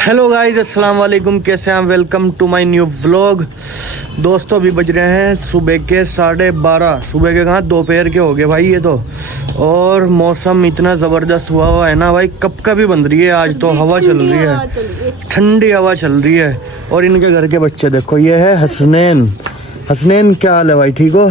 Hello guys, अस्सलाम वालेकुम। कैसे हैं? Welcome to my new vlog. दोस्तों अभी बज रहे हैं सुबह के 12:30। सुबह के कहाँ, दोपहर के हो गए भाई ये तो। और मौसम इतना ज़बरदस्त हुआ है ना भाई, कब का भी बन रही है। आज तो हवा चल रही है, ठंडी हवा चल रही है। और इनके घर के बच्चे देखो, ये है हसनैन। हसनैन क्या हाल है भाई? ठीक हो?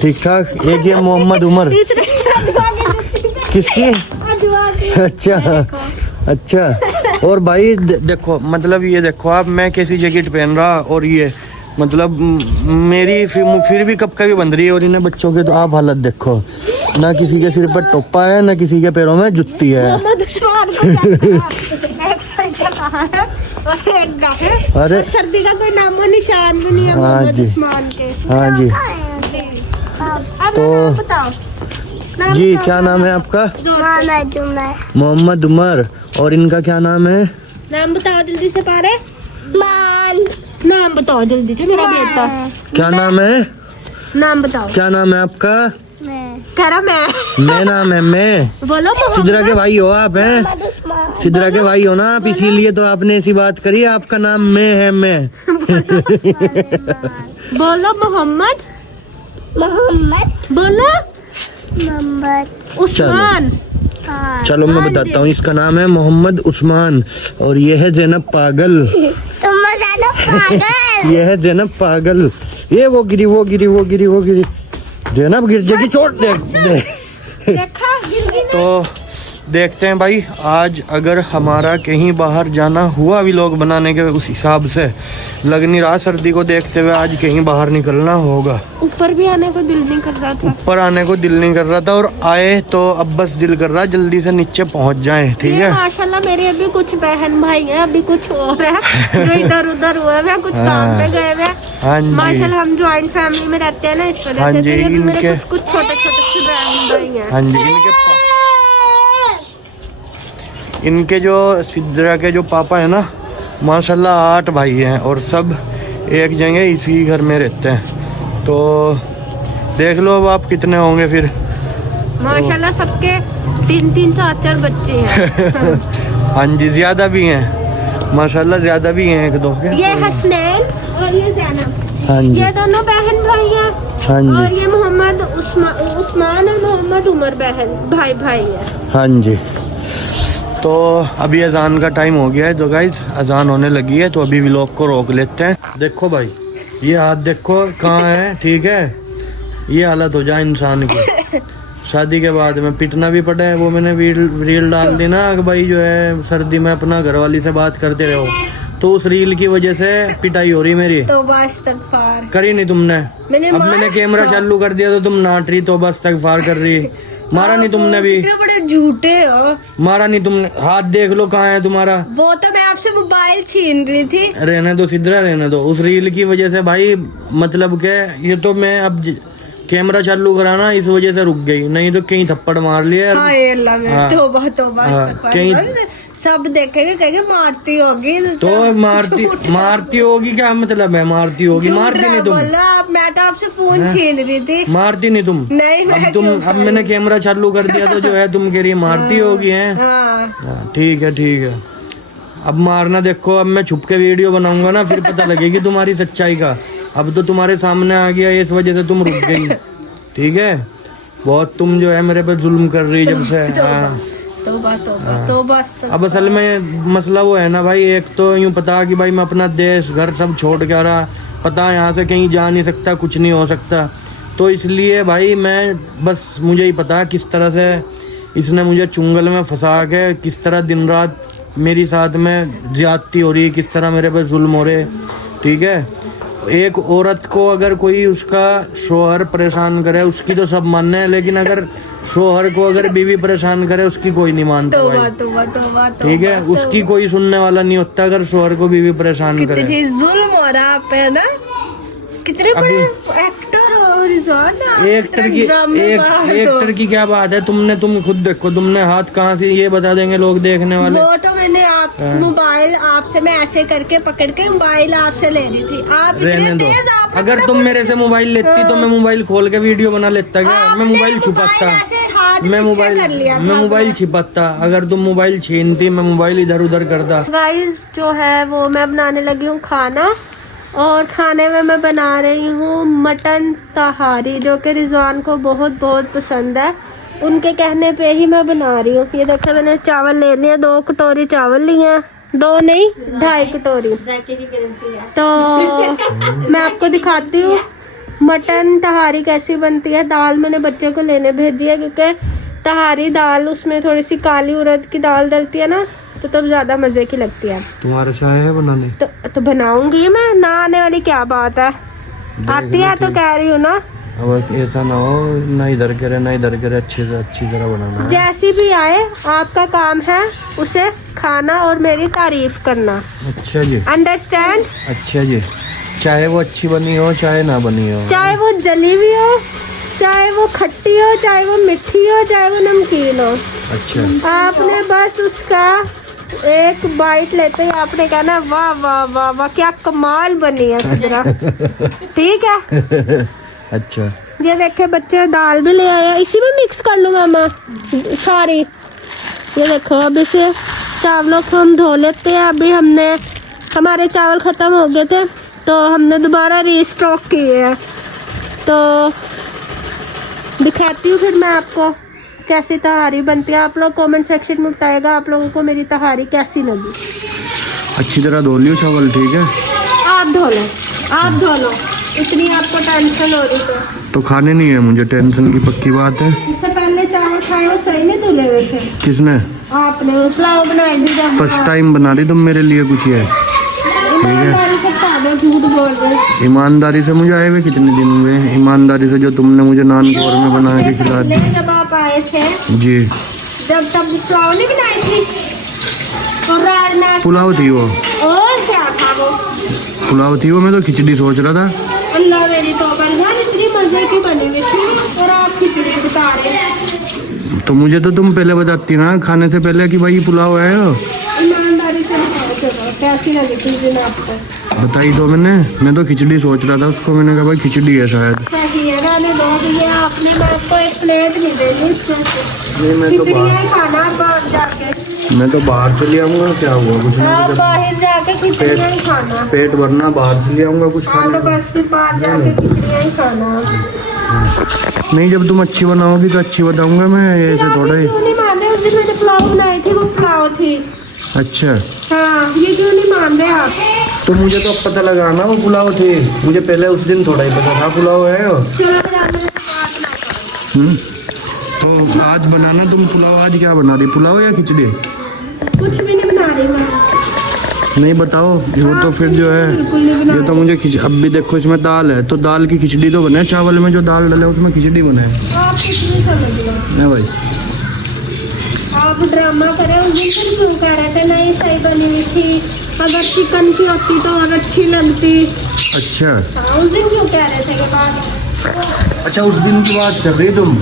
ठीक ठाक। एक ये मोहम्मद उमर। किसकी? अच्छा। और भाई देखो, मतलब ये देखो आप, मैं कैसी जैकेट पहन रहा और ये मतलब मेरी फिर भी कब का भी बन रही है। और इन्हें बच्चों के तो आप हालत देखो, ना किसी के सिर पर टोपा है, ना किसी के पैरों में जुत्ती है। अरे सर्दी का कोई नामो निशान भी नहीं है। हाँ जी, हाँ जी। तो बताओ जी, क्या नाम है आपका? मोहम्मद उमर। और इनका क्या नाम है? नाम बताओ जल्दी से। पारे नाम बताओ जल्दी से मेरा बेटा। क्या नाम है? नाम बताओ। क्या नाम है आपका? कह रहा मैं नाम है मैं। बोलो सिद्रा के भाई हो आप? हैं सिद्रा के भाई हो ना आप, इसीलिए तो आपने ऐसी बात करी। आपका नाम मैं है मैं। बोलो मोहम्मद बोलो उस्मान। चलो मैं बताता हूँ। इसका नाम है मोहम्मद उस्मान। और ये है जैनब पागल। ये है जैनब पागल। ये वो गिरी जैनब गिर जाएगी, चोट देख। तो देखते हैं भाई, आज अगर हमारा कहीं बाहर जाना हुआ व्लॉग बनाने के उस हिसाब से लग नहीं रहा, सर्दी को देखते हुए आज कहीं बाहर निकलना होगा। ऊपर भी आने को दिल नहीं कर रहा था। ऊपर आने को दिल नहीं कर रहा था, और आए तो अब बस दिल कर रहा जल्दी से नीचे पहुंच जाएं। ठीक है। माशाल्लाह मेरे अभी कुछ बहन भाई हैं, अभी कुछ और है जो इधर उधर हुए हैं, कुछ काम पे गए हुए। हाँ जी, माशाल्लाह हम ज्वाइंट फैमिली में रहते हैं ना, इस वजह से। तो अभी मेरे कुछ छोटे छोटे बहन भाई हैं। हाँ जी, इनके जो सिद्रा के जो पापा है ना, माशाल्लाह 8 भाई हैं और सब एक जगह इसी घर में रहते हैं। तो देख लो अब आप कितने होंगे फिर। माशाल्लाह सबके 3-3 4-4 बच्चे हैं। हाँ जी, ज्यादा भी हैं माशाल्लाह, ज्यादा भी हैं 1-2 के। ये हसनैन और ये ज़ैनब। हाँ जी, ये दोनों बहन भाई हैं। हाँ जी, और ये मोहम्मद उस्मान और मोहम्मद उमर बहन भाई है। हाँ जी। तो अभी अजान का टाइम हो गया है, तो गाइस अजान होने लगी है, तो अभी व्लॉग को रोक लेते हैं। देखो भाई, ये हाथ देखो कहाँ है। ठीक है, ये हालत हो जाए इंसान की। शादी के बाद में पिटना भी पड़ा है। वो मैंने रील डाल दी ना कि भाई जो है सर्दी में अपना घरवाली से बात करते रहो, तो उस रील की वजह से पिटाई हो रही मेरी। तौबा इस्तगफार करी नहीं तुमने? अब मैंने कैमरा चालू कर दिया तो तुम नाट रही, तौबा इस्तगफार कर रही। मारा नहीं तुमने भी? बड़े झूठे हो। मारा नहीं तुमने? हाथ देख लो कहाँ है तुम्हारा। वो तो मैं आपसे मोबाइल छीन रही थी। रहने दो सिद्रा, रहने दो। उस रील की वजह से भाई, मतलब के ये तो मैं अब कैमरा चालू कराना इस वजह से रुक गई, नहीं तो कहीं थप्पड़ मार लिया। हाँ, तौबा कहीं सब देखेंगे, कहेंगे मारती होगी। तो मारती होगी क्या मतलब है? मारती होगी? मारती नहीं तुम? मैं तो आपसे फोन छीन रही थी। मारती नहीं तुम? नहीं, अब मैंने कैमरा चालू कर दिया तो जो है तुम कह रही है मारती होगी। हैं ठीक है। अब मारना देखो, अब मैं छुप के वीडियो बनाऊंगा ना, फिर पता लगेगी तुम्हारी सच्चाई का। अब तो तुम्हारे सामने आ गया, इस वजह से तुम रुक गई। ठीक है, बहुत तुम जो है मेरे पे जुल्म कर रही जब से। अब असल में मसला वो है ना भाई, एक तो यूं पता कि भाई मैं अपना देश घर सब छोड़ के आ रहा, पता यहाँ से कहीं जा नहीं सकता, कुछ नहीं हो सकता। तो इसलिए भाई मैं बस, मुझे ही पता किस तरह से इसने मुझे चुंगल में फंसा के, किस तरह दिन रात मेरी साथ में ज्यादती हो रही, किस तरह मेरे पे जुल्म हो रहे। ठीक है, एक औरत को अगर कोई उसका शोहर परेशान करे, उसकी तो सब मानने हैं, लेकिन अगर शोहर को अगर बीवी परेशान करे, उसकी कोई नहीं मानता भाई। ठीक है, उसकी कोई सुनने वाला नहीं होता अगर शोहर को बीवी परेशान करे। कितनी जुल्म हो रहा आप पे ना, कितने बड़े एक्टर हो रिजवान। एक्टर की क्या बात है? तुम खुद देखो, तुमने हाथ कहाँ से, ये बता देंगे लोग देखने वाले। वो तो मैंने आप मोबाइल आपसे मैं ऐसे करके पकड़ के मोबाइल आपसे ले रही थी। आप रहने दो। अगर तुम मेरे से मोबाइल लेती तो मैं मोबाइल खोल के वीडियो बना लेता क्या? मैं मोबाइल छुपाता। आज मैं पीछे कर लिया मैं था मोबाइल छिपाता, अगर तुम मोबाइल छीनती मैं मोबाइल इधर उधर करता। गाइस जो है वो मैं बनाने लगी हूँ खाना, और खाने में मैं बना रही हूँ मटन तहारी, जो कि रिजवान को बहुत बहुत पसंद है। उनके कहने पे ही मैं बना रही हूँ। ये देखो मैंने चावल ले लिए, 2 कटोरी चावल लिए हैं, 2 नहीं 2.5 कटोरी। तो मैं आपको दिखाती हूँ मटन तहारी कैसी बनती है। दाल मैंने बच्चे को लेने भेजी है, क्योंकि तहारी दाल उसमें थोड़ी सी काली उड़द की दाल डलती है ना, तो तब ज्यादा मजे की लगती है। तुम्हारा चाय है बनाने? तो बनाऊंगी मैं, ना आने वाली क्या बात है, आती है तो कह रही हूँ ना। अब ऐसा ना हो ना इधर करे ना इधर करे, अच्छे से अच्छी तरह बनाना है। जैसी भी आए आपका काम है उसे खाना और मेरी तारीफ करना। अच्छा जी, अंडरस्टैंड? अच्छा जी। चाहे वो अच्छी बनी हो चाहे ना बनी हो, चाहे वो जली हुई हो, चाहे वो खट्टी हो, चाहे वो मिठी हो, चाहे वो नमकीन हो, अच्छा आपने बस उसका एक बाइट लेते ही आपने कहना वाह वाह वाह वाह क्या कमाल बनी है सिद्रा। ठीक है। अच्छा ये देखे बच्चे दाल भी ले आए, इसी में मिक्स कर लूँ मामा सारी। ये देखो अब इसे चावलों को हम धो लेते हैं। अभी हमारे चावल ख़त्म हो गए थे तो हमने दोबारा रीस्टॉक किए हैं। तो दिखाती हूँ फिर मैं आपको कैसी तहारी बनती है। आप लोग कमेंट सेक्शन में बताएगा आप लोगों को मेरी तहारी कैसी लगी। अच्छी तरह धो लियो चावल, ठीक है? आप धो लो, आप धो लो, इतनी आपको टेंशन हो रही तो खाने नहीं है मुझे टेंशन की, पक्की बात है। इससे पहले चावल खाए वो सही नहीं धुले हुए थे। किसने? आपने पुलाव बनाई थी जब। फर्स्ट टाइम बना रही तुम मेरे लिए कुछ है। ईमानदारी से बता दो, झूठ बोल रहे। ईमानदारी से मुझे आए हुए कितने दिन हुए? ईमानदारी से जो तुमने मुझे नान गोर में बना के खिला दी। जब आप आए थे जी, जब तब पुलाव नहीं बनाई थी, और राजमा पुलाव थी वो, और क्या था वो? पुलाव थी वो, मैं तो खिचड़ी सोच रहा था। अल्लाह मेरी तौबा यार, इतनी मजे की बनी हुई थी और आप खिचड़ी बता रहे। तो मुझे तो तुम पहले बताती ना खाने से पहले कि भाई पुलाव है। ईमानदारी से बताओ चलो कैसी लगी थी दिन आपको? बताई तो मैं तो खिचड़ी सोच रहा था उसको, मैंने कहा भाई खिचड़ी है शायद। सही है, रहने दो भैया, आपने मैं आपको एक प्लेट नहीं देनी इसमें से। नहीं, मैं तो खिचड़ियाँ ही खाना बाहर जाके। मैं तो बाहर से ले आऊंगा, क्या हुआ? कुछ नहीं, आप बाहर जाके खिचड़ियाँ ही खाना। पेट भरना, बाहर से ले आऊंगा कुछ हाँ खाने तो को। बस फिर बाहर जाके खिचड़ियाँ ही खाना। नहीं, जब तुम अच्छी बनाओगी तो अच्छी बताऊंगा मैं, ऐसे थोड़ा ही। क्यों नहीं मान रहे? उस दिन मैंने पुलाव बनाई थी, वो पुलाव थी। अच्छा, हाँ, ये क्यों नहीं मान रहे आप? तो मुझे तो अब पता लगा ना वो पुलाव थी, मुझे पहले उस दिन थोड़ा ही पता था पुलाव है वो। चलो जाने दो, बात ना करो। तो आज बनाना तुम पुलाव, आज क्या बना रही, पुलाव या खिचड़ी? कुछ भी नहीं बना रही मैं। नहीं बताओ, वो तो फिर जो है बिल्कुल नहीं बना ये तो मुझे अब भी देखो इसमें दाल है, तो दाल की खिचड़ी तो बने, चावल में जो दाल डले उसमें खिचड़ी बने। आप कुछ नहीं समझ रहे। नहीं भाई, आप ड्रामा करे। उस दिन फिर क्यों कह रहे थे नहीं सही बनी हुई थी, अगर चिकन की होती तो और अच्छी लगती। अच्छा हाँ, उस दिन क्यों कह रहे थे कि बात? अच्छा, उस दिन की बात कर रही तुम?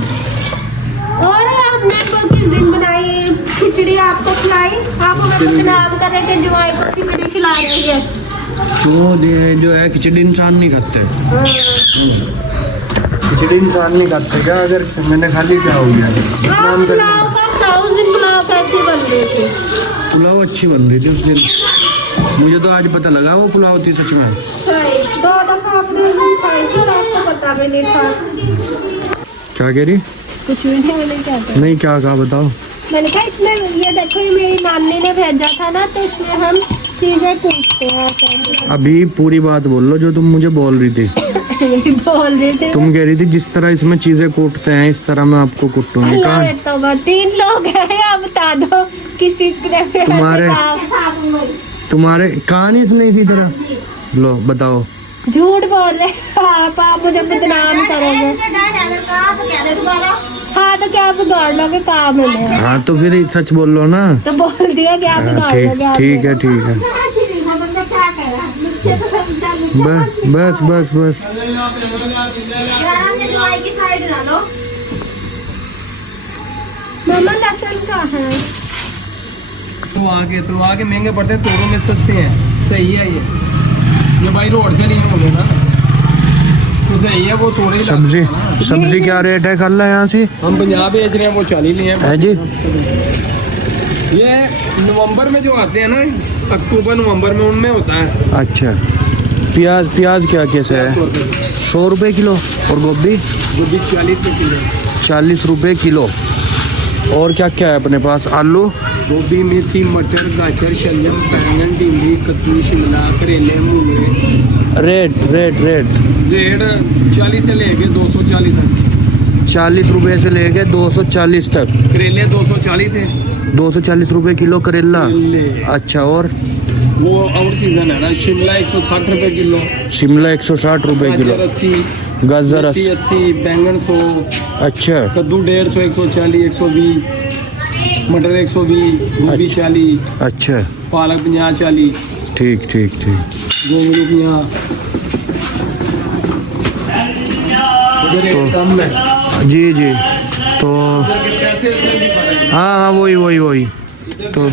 और हमने वो किस दिन बनाई खिचड़ी आपको खिलाई? आप हमें बदनाम कर रहे थे जवाई को खिचड़ी खिला रही है। क्यों जो है खिचड़ी इंसान नहीं खाते, खिचड़ी इंसान नहीं खाते क्या? अगर मैंने खाली क्या हो गया? आप पुलाव का बताओ, उस दिन पुलाव कैसी बन रही थी? पुलाव अच्छी बन रही थी उस दिन, मुझे तो आज पता लगा वो पुलाव थी सच में। सही, 2 दफा आपने उस दिन खाई थी और आपको पता भी नहीं था। क्या कह रही? कुछ भी नहीं, मैंने क्या कहा? नहीं, क्या कहा बताओ? मैंने कहा इसमें ये देखो, ये मेरी नानी ने भेजा था ना, तो इसमें हम चीजें पूछते हैं ऐसे। अभी पूरी बात बोल लो जो तुम मुझे बोल रही थी। बोल रही थी तुम कह रही थी जिस तरह इसमें चीजें कूटते हैं इस तरह मैं आपको कुटूंगी। अल्लाह कहाँ? मेरे तौबा, 3 लोग हैं, आप बता दो किसी ने तुम्हारे कहानी इसने इसी तरह लो बताओ। झूठ बोल रहे आप मुझे बदनाम करोगे। हाँ तो क्या बिगाड़ लोगे काम है? हाँ तो फिर सच बोल लो ना। तो बोल दिया क्या बिगाड़ लोगे आप? ठीक है ठीक है, बस बस बस बस। मामा लहसुन कहाँ है? तो आगे महंगे पड़ते हैं, तोड़ों में सस्ते हैं। सही है ये भाई रोड से नहीं हो गए ना, उसे यही है वो थोड़े ही सब्जी सब्जी क्या रेट है खाला यहाँ से? हम 50 बेच रहे हैं, वो 40 लिए हैं। है जी। ये नवंबर में जो आते हैं ना, अक्टूबर नवंबर में, उनमें होता है। अच्छा, प्याज प्याज क्या कैसे है? 100 रुपये किलो। और गोभी? गोभी 40 रुपये किलो। 40 रुपये किलो। और क्या क्या है अपने पास? आलू, गोभी, मेथी, मटर, गाजर, शलजम, बैंगन, भिंडी, कद्दू, शिमला, करेले, मूंगे। रेट रेट रेट रेट 40 से लेके 240 तक। 40 रुपये से लेके 240 तक। करेले 240 थे। 240 रुपये किलो करेला। करेले। अच्छा, और वो और सीजन है ना। शिमला 160 रुपये किलो। शिमला 160 रुपये किलो। गाजर 80, गाजर मेथी 80, बैंगन 100, अच्छा कद्दू 150, 140, 120, मटर 120, गोभी 40, अच्छा, पालक 50, 40, ठीक ठीक ठीक। गोंगलू 50। कम है जी जी। तो हाँ हाँ, वही वही वही। तो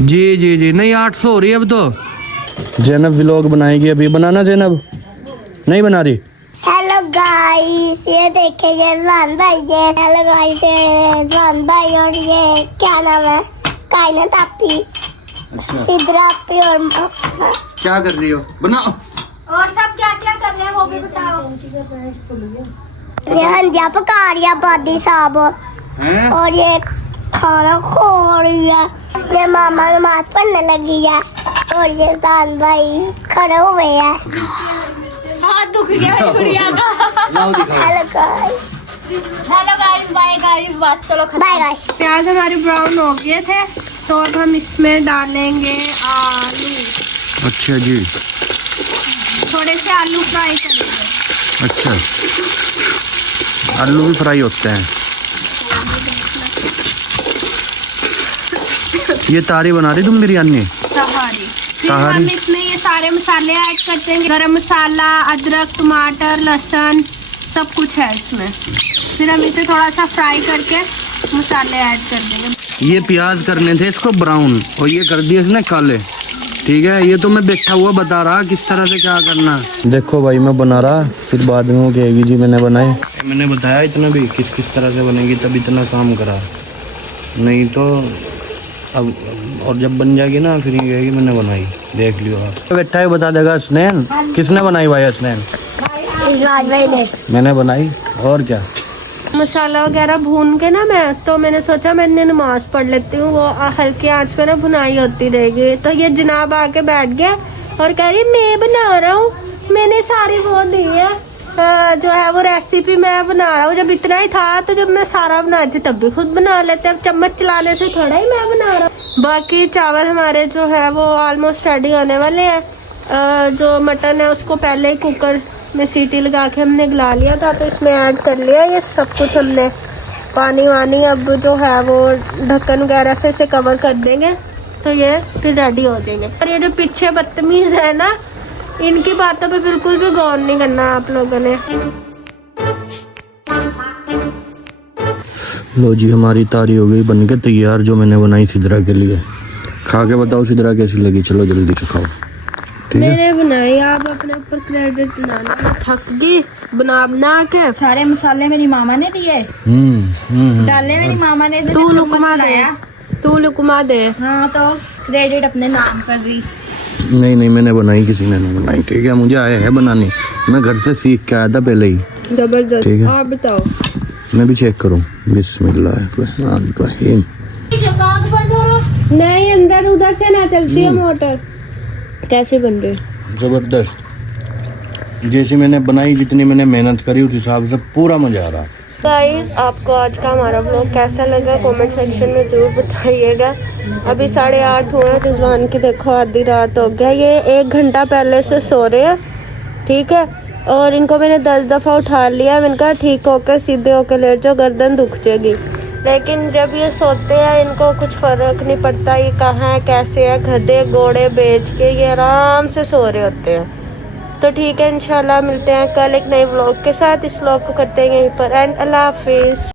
जी जी जी, नहीं 800 हो रही है अब तो। जैनब व्लॉग बनाएगी अभी। बनाना जैनब? नहीं बना रही? हेलो गाइस, ये देखिए ये रिजवान भाई। ये हेलो गाइस, ये रिजवान भाई। और ये क्या नाम है? कायनात आपी, सिद्रा आपी। और क्या कर रही हो? बनाओ। और सब क्या क्या कर रहे हैं वो भी बताओ। ये हंजा पका रही है बादी साहब। हैं? और ये खाना खा रही है। ये मामा नमाज पढ़ने लगी है। और ये रिजवान भाई खड़े हुए हैं। हाथ दुख गया है गुड़िया का। Hello guys, hello guys, bye guys, बात चलो खत्म। Bye guys. प्याज हमारे ब्राउन हो गए थे, तो अब हम इसमें डालेंगे आलू। अच्छा जी। थोड़े से आलू फ्राई करेंगे। अच्छा, आलू भी फ्राई होते हैं। ये तारी बना रही तुम बिरयानी? तहारी। फिर तहारी। हम इसमें ये सारे मसाले ऐड करते हैं। गरम मसाला, अदरक, टमाटर, लहसुन, सब कुछ है इसमें। फिर हम इसे थोड़ा सा फ्राई करके मसाले ऐड कर देंगे। ये प्याज करने थे इसको ब्राउन, और ये कर दिए इसने काले। ठीक है, ये तो मैं बैठा हुआ बता रहा किस तरह से क्या करना। देखो भाई, मैं बना रहा, फिर बाद में वो कहेगी जी मैंने बनाए। मैंने बताया इतना भी किस किस तरह से बनेगी, तब इतना काम करा। नहीं तो अब, और जब बन जाएगी ना फिर ये कहेगी मैंने बनाई। देख लियो आप। बैठा है बता देगा स्नैन किसने बनाई भाई? स्नैन मैंने बनाई। और क्या? मसाला वगैरह भून के ना मैंने सोचा मैंने नमाज पढ़ लेती हूँ, वो हल्की आंच पे ना भुनाई होती रहेगी। तो ये जनाब आके बैठ गया और कह रही मैं बना रहा हूँ, मैंने सारी वो दी है, जो है वो रेसिपी मैं बना रहा हूँ। जब इतना ही था तो जब मैं सारा बनाती तब भी खुद बना लेते। अब चम्मच चलाने से थोड़ा ही मैं बना रहा हूँ। बाकी चावल हमारे जो है वो ऑलमोस्ट रेडी होने वाले हैं। जो मटन है उसको पहले ही कुकर में सीटी लगा के हमने गला लिया था, तो इसमें ऐड कर लिया ये सब कुछ हमने। पानी वानी अब जो है वो ढक्कन वगैरह से इसे कवर कर देंगे, तो ये फिर रेडी हो जाएंगे। और ये जो पीछे बदतमीज है ना, इनकी बातों पे बिल्कुल भी गौर नहीं करना आप लोगों ने। लो जी, हमारी तारी हो गई बनके तैयार, जो मैंने बनाई सिद्रा के लिए। खा के बताओ सिद्रा कैसी लगी। चलो जल्दी से खाओ। ठीक है, मैंने बनाई, आप अपने ऊपर क्रेडिट बनाना। थक गई बना के। सारे मसाले मेरी मामा ने दिए, डाले मेरी मामा ने। तू लुकमा दे, तू लुकमा दे। हाँ, तो क्रेडिट अपने नाम कर दी। नहीं नहीं, मैंने बनाई, किसी ने नहीं बनाई। ठीक है, मुझे आया है बनानी, मैं घर से सीख के आया था पहले ही। जबरदस्त। ठीक है, आप बताओ। मैं भी चेक करूँ। बिस्मिल्लाहिर्रहमानिर्रहीम। नहीं, अंदर उधर से ना चलती है मोटर। कैसे बन रही? जबरदस्त, जैसी मैंने बनाई, जितनी मैंने मेहनत करी उस हिसाब से पूरा मजा आ रहा। गाइस, आपको आज का हमारा व्लॉग कैसा लगा कमेंट सेक्शन में ज़रूर बताइएगा। अभी 8:30 हुए हैं। रिजवान की देखो आधी रात हो गया। ये 1 घंटा पहले से सो रहे हैं। ठीक है, और इनको मैंने 10 दफ़ा उठा लिया। मैंने कहा ठीक होकर सीधे होकर लेट जाओ, गर्दन दुख जाएगी। लेकिन जब ये सोते हैं इनको कुछ फ़र्क नहीं पड़ता ये कहाँ है कैसे है। गधे घोड़े बेच के ये आराम से सो रहे होते हैं। तो ठीक है, इंशाल्लाह मिलते हैं कल एक नए व्लॉग के साथ। इस व्लॉग को करते हैं यहीं पर एंड। अल्लाह हाफिज़।